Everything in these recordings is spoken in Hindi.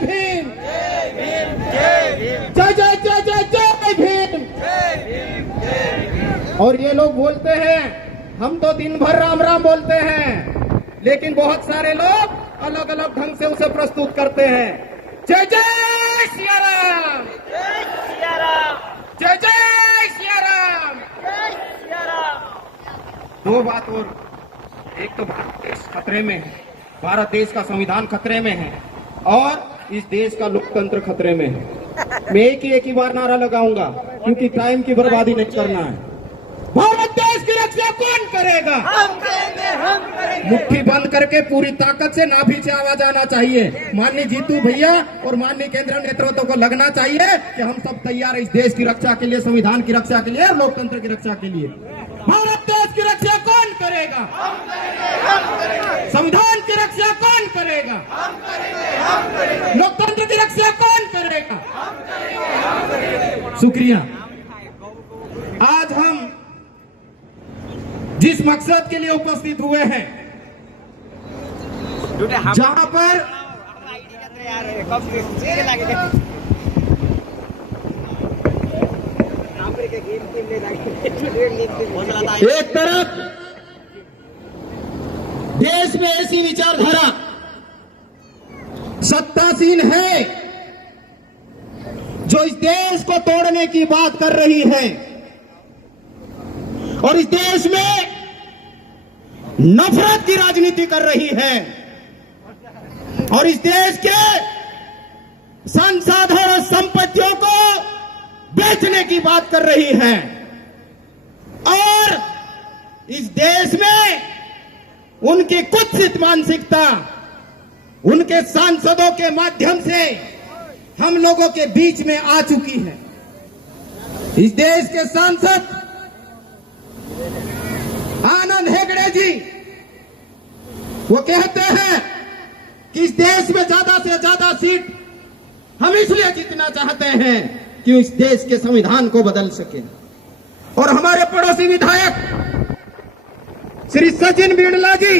भीम, जय जय जय जय जय भीम। और ये लोग बोलते हैं, हम तो दिन भर राम राम बोलते हैं, लेकिन बहुत सारे लोग अलग अलग ढंग से उसे प्रस्तुत करते हैं। जय जय सिया राम, जय सिया राम, जय जय सिया राम, जय सिया राम। दो बात और, एक तो भारत देश खतरे में है, भारत देश का संविधान खतरे में है और इस देश का लोकतंत्र खतरे में है। मैं एक ही बार नारा लगाऊंगा क्योंकि टाइम की बर्बादी नहीं करना है। भारत देश की रक्षा कौन करेगा? हम करेंगे, हम करेंगे। मुट्ठी बंद करके पूरी ताकत से नाभि से आवाज आना चाहिए। माननीय जीतू भैया और माननीय केंद्रीय नेतृत्व को लगना चाहिए कि हम सब तैयार है इस देश की रक्षा के लिए, संविधान की रक्षा के लिए और लोकतंत्र की रक्षा के लिए। भारत देश की रक्षा कौन करेगा? हम करेंगे, हम करेंगे। संविधान की रक्षा कौन करेगा? हम करेंगे, हम करेंगे। लोकतंत्र की रक्षा कौन करेगा? हम करेंगे, हम करेंगे। शुक्रिया। आज हम जिस मकसद के लिए उपस्थित हुए हैं, जहां पर एक तरफ देश में ऐसी विचारधारा सत्तासीन है जो इस देश को तोड़ने की बात कर रही है और इस देश में नफरत की राजनीति कर रही है और इस देश के संसाधन और संपत्तियों को बेचने की बात कर रही है और इस देश में उनकी कुत्सित मानसिकता उनके सांसदों के माध्यम से हम लोगों के बीच में आ चुकी है। इस देश के सांसद आनंद हेगड़े जी वो कहते हैं कि इस देश में ज्यादा से ज्यादा सीट हम इसलिए जीतना चाहते हैं कि इस देश के संविधान को बदल सके। और हमारे पड़ोसी विधायक श्री सचिन बिड़ला जी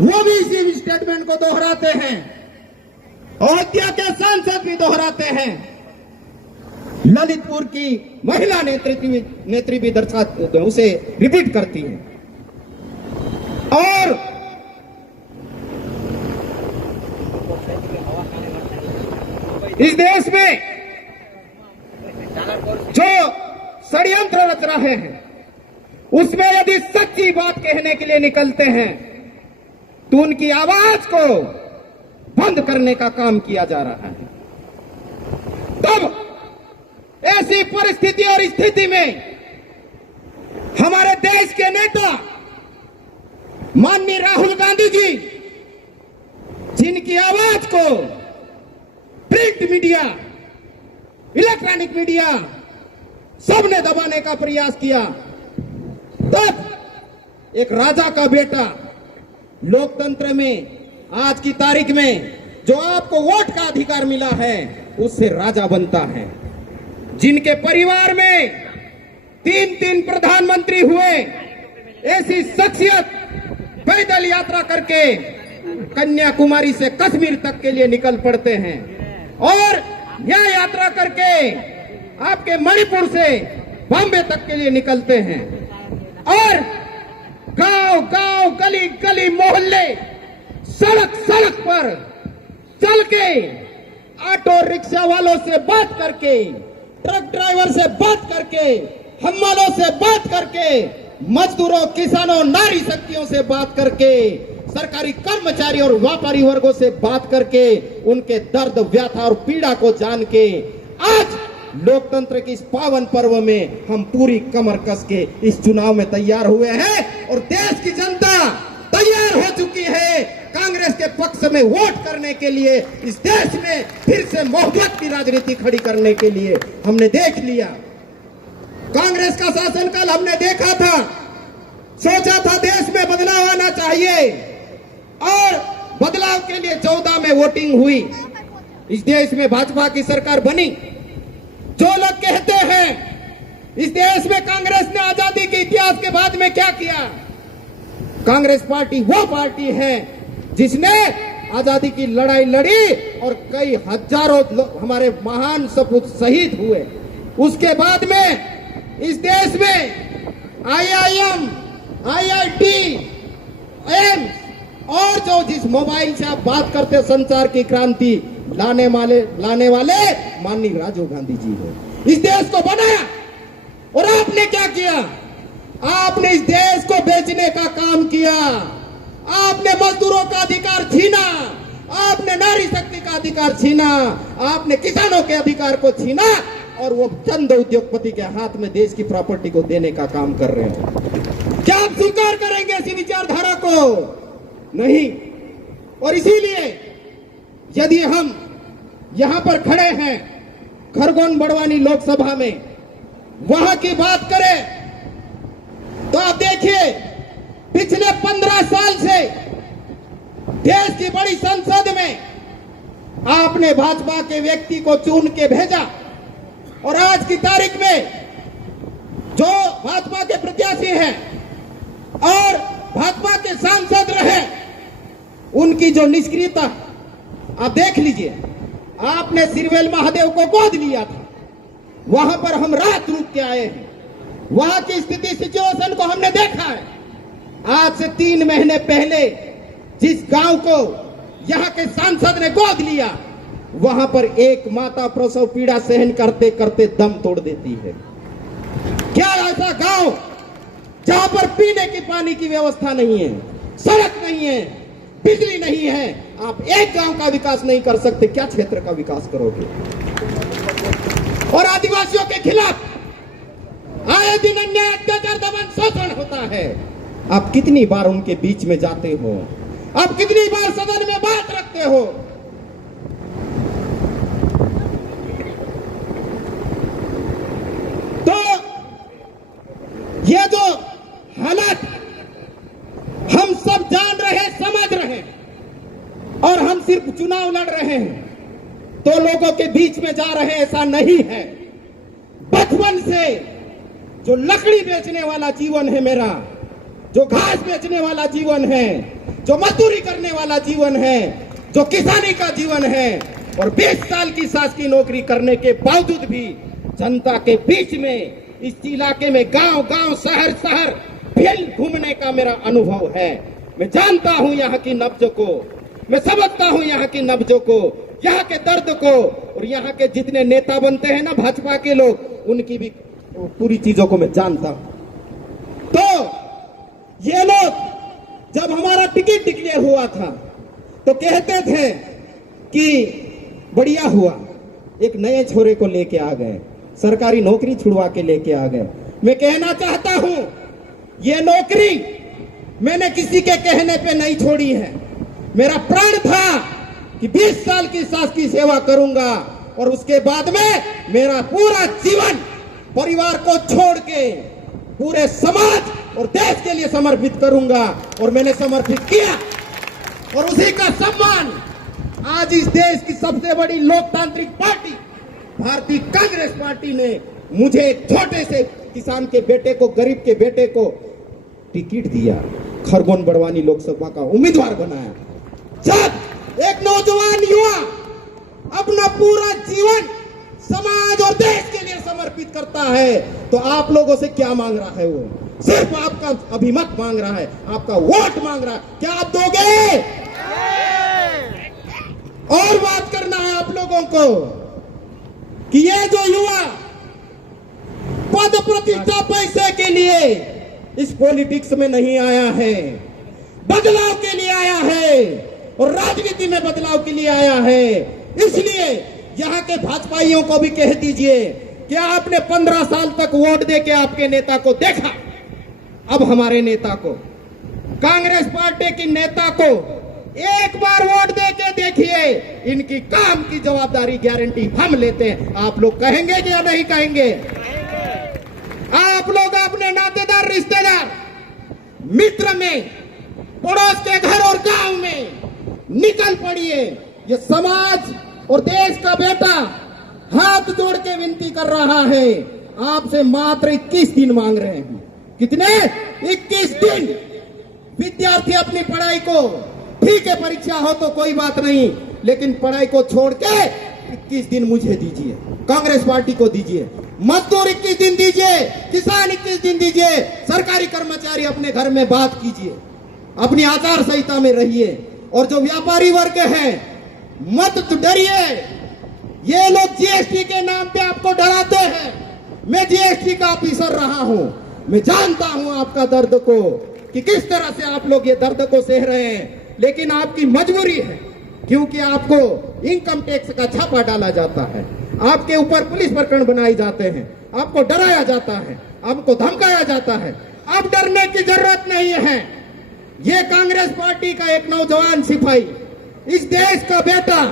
वो भी इसी स्टेटमेंट को दोहराते हैं। अयोध्या के सांसद भी दोहराते हैं। ललितपुर की महिला नेत्री भी दर्शाते उसे रिपीट करती है। और इस देश में जो षड्यंत्र रच रहे हैं उसमें यदि सच्ची बात कहने के लिए निकलते हैं तो उनकी आवाज को बंद करने का काम किया जा रहा है। तब ऐसी परिस्थिति और स्थिति में हमारे देश के नेता माननीय राहुल गांधी जी, जिनकी आवाज को प्रिंट मीडिया, इलेक्ट्रॉनिक मीडिया सबने दबाने का प्रयास किया, तब एक राजा का बेटा लोकतंत्र में आज की तारीख में जो आपको वोट का अधिकार मिला है उससे राजा बनता है। जिनके परिवार में 3 प्रधानमंत्री हुए, ऐसी शख्सियत पैदल यात्रा करके कन्याकुमारी से कश्मीर तक के लिए निकल पड़ते हैं और यह यात्रा करके आपके मणिपुर से बॉम्बे तक के लिए निकलते हैं और गांव गांव, गली गली, मोहल्ले, सड़क सड़क पर चल के ऑटो रिक्शा वालों से बात करके, ट्रक ड्राइवर से बात करके, हम्मालों से बात करके, मजदूरों, किसानों, नारी शक्तियों से बात करके, सरकारी कर्मचारी और व्यापारी वर्गों से बात करके उनके दर्द, व्यथा और पीड़ा को जान के आज लोकतंत्र के इस पावन पर्व में हम पूरी कमर कस के इस चुनाव में तैयार हुए हैं और देश की जनता तैयार हो चुकी है कांग्रेस के पक्ष में वोट करने के लिए। इस देश में फिर से मोहब्बत की राजनीति खड़ी करने के लिए हमने देख लिया। कांग्रेस का शासनकाल हमने देखा था, सोचा था देश में बदलाव आना चाहिए और बदलाव के लिए 14 में वोटिंग हुई। इस देश में भाजपा की सरकार बनी। जो लोग कहते हैं इस देश में कांग्रेस ने आजादी के इतिहास के बाद में क्या किया, कांग्रेस पार्टी वो पार्टी है जिसने आजादी की लड़ाई लड़ी और कई हजारों हमारे महान सपूत शहीद हुए। उसके बाद में इस देश में IIM, IIT, एम्स और जो जिस मोबाइल से आप बात करते संचार की क्रांति लाने वाले माननीय राजीव गांधी जी है। इस देश को बनाया और आपने क्या किया? आपने इस देश को बेचने का काम किया। आपने मजदूरों का अधिकार छीना, आपने नारी शक्ति का अधिकार छीना, आपने किसानों के अधिकार को छीना और वो चंद उद्योगपति के हाथ में देश की प्रॉपर्टी को देने का काम कर रहे हैं। क्या आप स्वीकार करेंगे ऐसी विचारधारा को? नहीं। और इसीलिए यदि हम यहां पर खड़े हैं खरगोन बड़वानी लोकसभा में, वहां की बात करें तो आप देखिए पिछले 15 साल से देश की बड़ी संसद में आपने भाजपा के व्यक्ति को चुन के भेजा और आज की तारीख में जो भाजपा के प्रत्याशी हैं और भाजपा के सांसद रहे, उनकी जो निष्क्रियता आप देख लीजिए। आपने सिरवेल महादेव को गोद लिया था, वहां पर हम रात रुक के आए हैं, वहां की स्थिति सिचुएशन को हमने देखा है। आज से 3 महीने पहले जिस गांव को यहां के सांसद ने गोद लिया, वहां पर एक माता प्रसव पीड़ा सहन करते करते दम तोड़ देती है। क्या ऐसा गांव जहां पर पीने की पानी की व्यवस्था नहीं है, सड़क नहीं है, बिजली नहीं है, आप एक गांव का विकास नहीं कर सकते, क्या क्षेत्र का विकास करोगे? और आदिवासियों के खिलाफ आए दिन अन्याय, अत्याचार, दमन, शोषण होता है। आप कितनी बार उनके बीच में जाते हो? आप कितनी बार सदन में बात रखते हो? तो ये जो हालात हम सब जान रहे, समझ रहे और हम सिर्फ चुनाव लड़ रहे हैं तो लोगों के बीच में जा रहे, ऐसा नहीं है। बचपन से जो लकड़ी बेचने वाला जीवन है मेरा, जो घास बेचने वाला जीवन है, जो मजदूरी करने वाला जीवन है, जो किसानी का जीवन है और 20 साल की शासकीय नौकरी करने के बावजूद भी जनता के बीच में इस इलाके में गांव गांव शहर शहर फिर घूमने का मेरा अनुभव है। मैं जानता हूं यहाँ की नब्ज को, मैं समझता हूं यहाँ की नब्जों को, यहाँ के दर्द को, और यहाँ के जितने नेता बनते हैं ना भाजपा के लोग, उनकी भी पूरी चीजों को मैं जानता हूं। तो ये लोग जब हमारा टिकट डिक्लेयर हुआ था तो कहते थे कि बढ़िया हुआ, एक नए छोरे को लेके आ गए, सरकारी नौकरी छुड़वा के लेके आ गए। मैं कहना चाहता हूं ये नौकरी मैंने किसी के कहने पे नहीं छोड़ी है। मेरा प्रण था कि 20 साल की शासकीय सेवा करूंगा और उसके बाद में मेरा पूरा जीवन परिवार को छोड़ के पूरे समाज और देश के लिए समर्पित करूंगा, और मैंने समर्पित किया। और उसी का सम्मान आज इस देश की सबसे बड़ी लोकतांत्रिक पार्टी भारतीय कांग्रेस पार्टी ने मुझे एक छोटे से किसान के बेटे को, गरीब के बेटे को टिकट दिया, खरगोन बड़वानी लोकसभा का उम्मीदवार बनाया। जब एक नौजवान युवा अपना पूरा जीवन समाज और देश के लिए समर्पित करता है तो आप लोगों से क्या मांग रहा है? वो सिर्फ आपका अभिमत मांग रहा है, आपका वोट मांग रहा है। क्या आप दोगे? और बात करना है आप लोगों को कि ये जो युवा पद प्रतिष्ठा पैसे के लिए इस पॉलिटिक्स में नहीं आया है, बदलाव के लिए आया है और राजनीति में बदलाव के लिए आया है। इसलिए यहाँ के भाजपाइयों को भी कह दीजिए कि आपने 15 साल तक वोट दे के आपके नेता को देखा, अब हमारे नेता को, कांग्रेस पार्टी की नेता को एक बार वोट दे के देखिए, इनकी काम की जवाबदारी गारंटी हम लेते हैं। आप लोग कहेंगे या नहीं कहेंगे? आप लोग अपने नातेदार, रिश्तेदार, मित्र में, पड़ोस के घर और गांव में निकल पड़िए। ये समाज और देश का बेटा हाथ जोड़ के विनती कर रहा है, आपसे मात्र 21 दिन मांग रहे हैं। कितने? 21 दिन। विद्यार्थी अपनी पढ़ाई को ठीक है, परीक्षा हो तो कोई बात नहीं, लेकिन पढ़ाई को छोड़ के 21 दिन मुझे दीजिए, कांग्रेस पार्टी को दीजिए। मजदूर 21 दिन दीजिए, किसान 21 दिन दीजिए, सरकारी कर्मचारी अपने घर में बात कीजिए, अपनी आचार संहिता में रहिए। और जो व्यापारी वर्ग है, मत डरिए। ये लोग जीएसटी के नाम पे आपको डराते हैं। मैं जीएसटी का ऑफिसर रहा हूं, मैं जानता हूं आपका दर्द को, कि किस तरह से आप लोग ये दर्द को सह रहे हैं। लेकिन आपकी मजबूरी है, क्योंकि आपको इनकम टैक्स का छापा डाला जाता है, आपके ऊपर पुलिस प्रकरण बनाए जाते हैं, आपको डराया जाता है, आपको धमकाया जाता है। अब डरने की जरूरत नहीं है। ये कांग्रेस पार्टी का एक नौजवान सिपाही इस देश का बेटा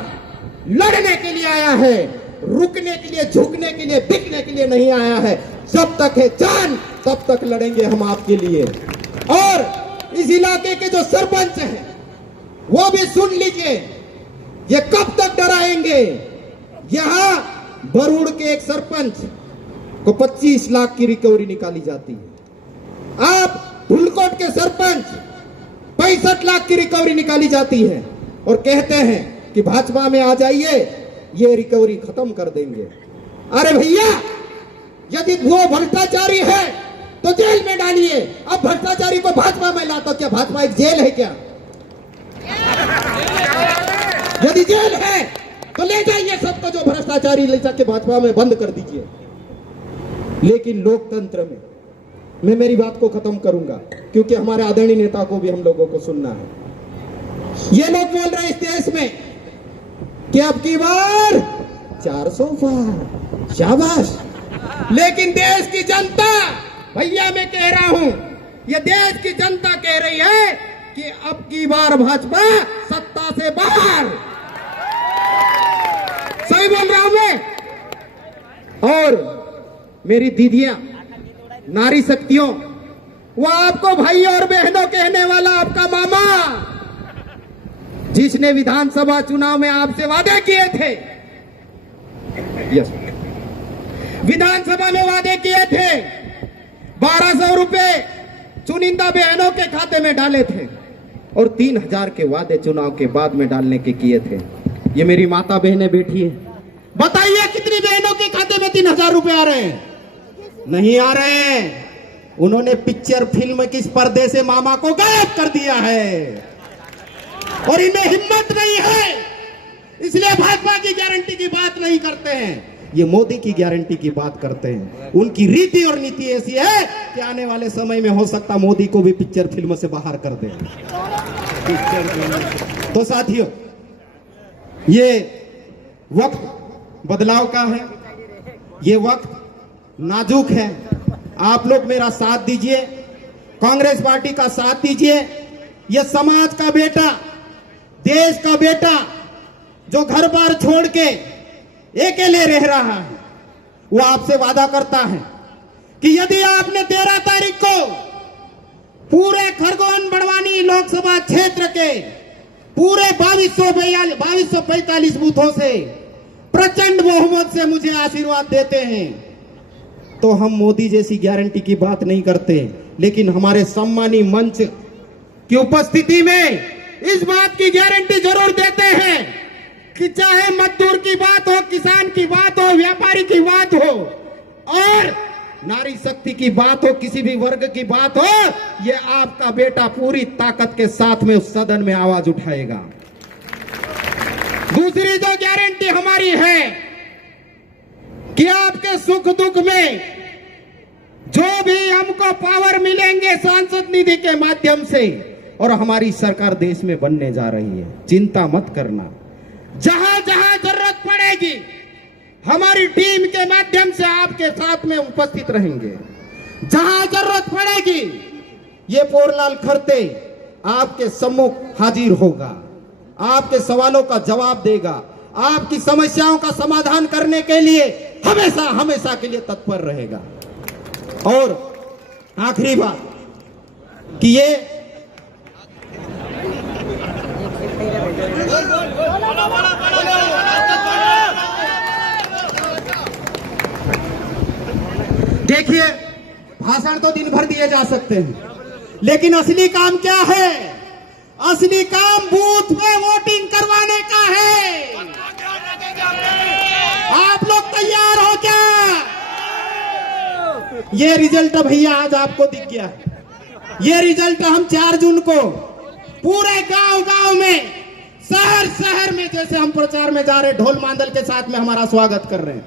लड़ने के लिए आया है, रुकने के लिए, झुकने के लिए, बिकने के लिए नहीं आया है। जब तक है जान तब तक लड़ेंगे हम आपके लिए। और इस इलाके के जो सरपंच हैं वो भी सुन लीजिए, ये कब तक डराएंगे। यहां बरूड़ के एक सरपंच को 25 लाख की रिकवरी निकाली जाती है। आप धुलकोट के सरपंच 65 लाख की रिकवरी निकाली जाती है और कहते हैं कि भाजपा में आ जाइए, ये रिकवरी खत्म कर देंगे। अरे भैया, यदि वो भ्रष्टाचारी है तो जेल में डालिए। अब भ्रष्टाचारी को भाजपा में लाता, क्या भाजपा एक जेल है क्या? यदि जेल है तो ले जाइए सबको, जो भ्रष्टाचारी ले जाके भाजपा में बंद कर दीजिए। लेकिन लोकतंत्र में मैं मेरी बात को खत्म करूंगा, क्योंकि हमारे आदरणीय नेता को भी हम लोगों को सुनना है। ये लोग बोल रहे हैं इस देश में कि अब की बार 400 पार, शाबाश। लेकिन देश की जनता, भैया मैं कह रहा हूं, ये देश की जनता कह रही है कि अब की बार भाजपा सत्ता से बाहर। सही बोल रहा हूं मैं? और मेरी दीदियां, नारी शक्तियों, वो आपको भाई और बहनों कहने वाला आपका मामा, जिसने विधानसभा चुनाव में आपसे वादे किए थे, यस, विधानसभा में वादे किए थे, 1200 रुपए चुनिंदा बहनों के खाते में डाले थे और 3000 के वादे चुनाव के बाद में डालने के किए थे। ये मेरी माता बहनें बैठी है, बताइए कितनी बहनों के खाते में 3000 रुपए आ रहे हैं? नहीं आ रहे हैं। उन्होंने पिक्चर फिल्म किस पर्दे से मामा को गायब कर दिया है और इन्हें हिम्मत नहीं है, इसलिए भाजपा की गारंटी की बात नहीं करते हैं, ये मोदी की गारंटी की बात करते हैं। उनकी रीति और नीति ऐसी है कि आने वाले समय में हो सकता मोदी को भी पिक्चर फिल्म से बाहर कर दे। तो साथियों, ये वक्त बदलाव का है, ये वक्त नाजुक है। आप लोग मेरा साथ दीजिए, कांग्रेस पार्टी का साथ दीजिए। ये समाज का बेटा, देश का बेटा, जो घर बार छोड़ के अकेले रह रहा है, वो आपसे वादा करता है कि यदि आपने 13 तारीख को पूरे खरगोन बड़वानी लोकसभा क्षेत्र के पूरे 2245 बूथों से प्रचंड बहुमत से मुझे आशीर्वाद देते हैं, तो हम मोदी जैसी गारंटी की बात नहीं करते, लेकिन हमारे सम्मानी मंच की उपस्थिति में इस बात की गारंटी जरूर देते हैं कि चाहे मजदूर की बात हो, किसान की बात हो, व्यापारी की बात हो और नारी शक्ति की बात हो, किसी भी वर्ग की बात हो, ये आपका बेटा पूरी ताकत के साथ में उस सदन में आवाज उठाएगा। दूसरी जो गारंटी हमारी है कि आपके सुख दुख में जो भी हमको पावर मिलेंगे सांसद निधि के माध्यम से, और हमारी सरकार देश में बनने जा रही है, चिंता मत करना। जहां जहां जरूरत पड़ेगी हमारी टीम के माध्यम से आपके साथ में उपस्थित रहेंगे। जहां जरूरत पड़ेगी ये पोरलाल खरते आपके सम्मुख हाजिर होगा, आपके सवालों का जवाब देगा, आपकी समस्याओं का समाधान करने के लिए हमेशा हमेशा के लिए तत्पर रहेगा। और आखिरी बात कि ये देखिए, भाषण तो दिन भर दिए जा सकते हैं, लेकिन असली काम क्या है? असली काम बूथ पे वोटिंग करवाने का है। आप लोग तैयार हो क्या? ये रिजल्ट भैया आज आपको दिख गया। ये रिजल्ट हम 4 जून को पूरे गांव-गांव में, शहर में जैसे हम प्रचार में जा रहे ढोल मांदल के साथ में हमारा स्वागत कर रहे हैं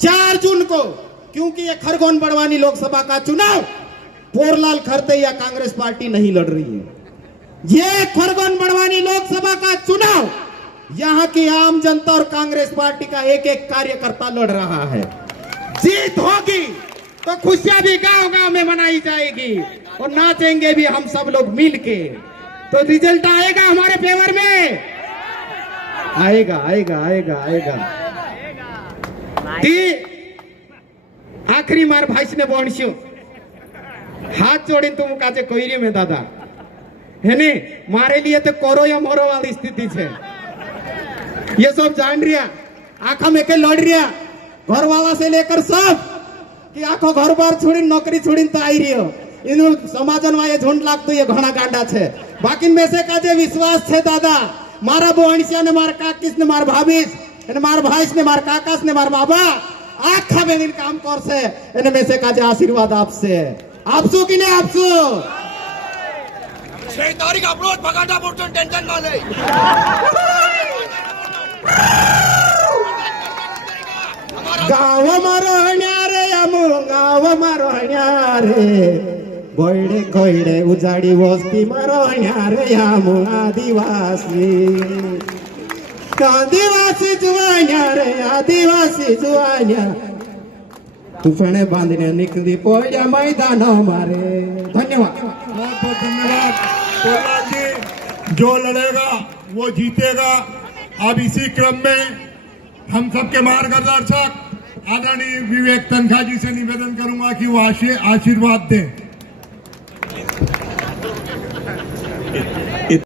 4 जून को, क्योंकि ये खरगोन बड़वानी लोकसभा का चुनाव पोरलाल खरते या कांग्रेस पार्टी नहीं लड़ रही है। ये खरगोन बड़वानी लोकसभा का चुनाव यहाँ की आम जनता और कांग्रेस पार्टी का एक एक कार्यकर्ता लड़ रहा है। जीत होगी तो खुशियां भी गांव-गांव में मनाई जाएगी और नाचेंगे भी हम सब लोग मिल के। तो रिजल्ट आएगा हमारे फेवर में, आएगा आएगा आएगा आएगा। आखिरी मार भाई ने बोणश्यो हाथ जोड़ी तुम काचे कोयरी में दादा है ने, मारे लिए तो करो या मरो वाली स्थिति है। ये सब जान रिया, आंखा में के लड़ रिया, घर वाला से लेकर सब कि आखो घर बार छोड़ी नौकरी छोड़ी तो आई रही हो। इन समाजन में ये झुंड लागतो ये घना गांडा छे। बाकी में से का जे विश्वास छे दादा, मारा बोहणसिया ने, मार काकीस ने, मार भाभीस ने, मार भाईस ने, मार काकास ने, मार बाबा आखा में दिन काम कर से इन में से का जे आशीर्वाद आपसे आपसो कि नहीं आपसो 6 तारीख अपलोड भगाटा बोलतो टेंशन ना ले। गाव मारो हण्यारे यामू गाव मारो हण्यारे गोयडे गोयडे उजाडी वस्ती मारो हण्यारे यामू आदिवासी आदिवासी जुआन्या रे आदिवासी जुआन्या तुफाने बांधने निकली पोया मैदान मारे। धन्यवाद, बहुत बहुत धन्यवाद पोलाल जी। जो लड़ेगा वो जीतेगा। अब इसी क्रम में हम सबके मार्गदर्शक आदरणीय विवेक तनखा जी से निवेदन करूंगा कि वो आशीर्वाद दें।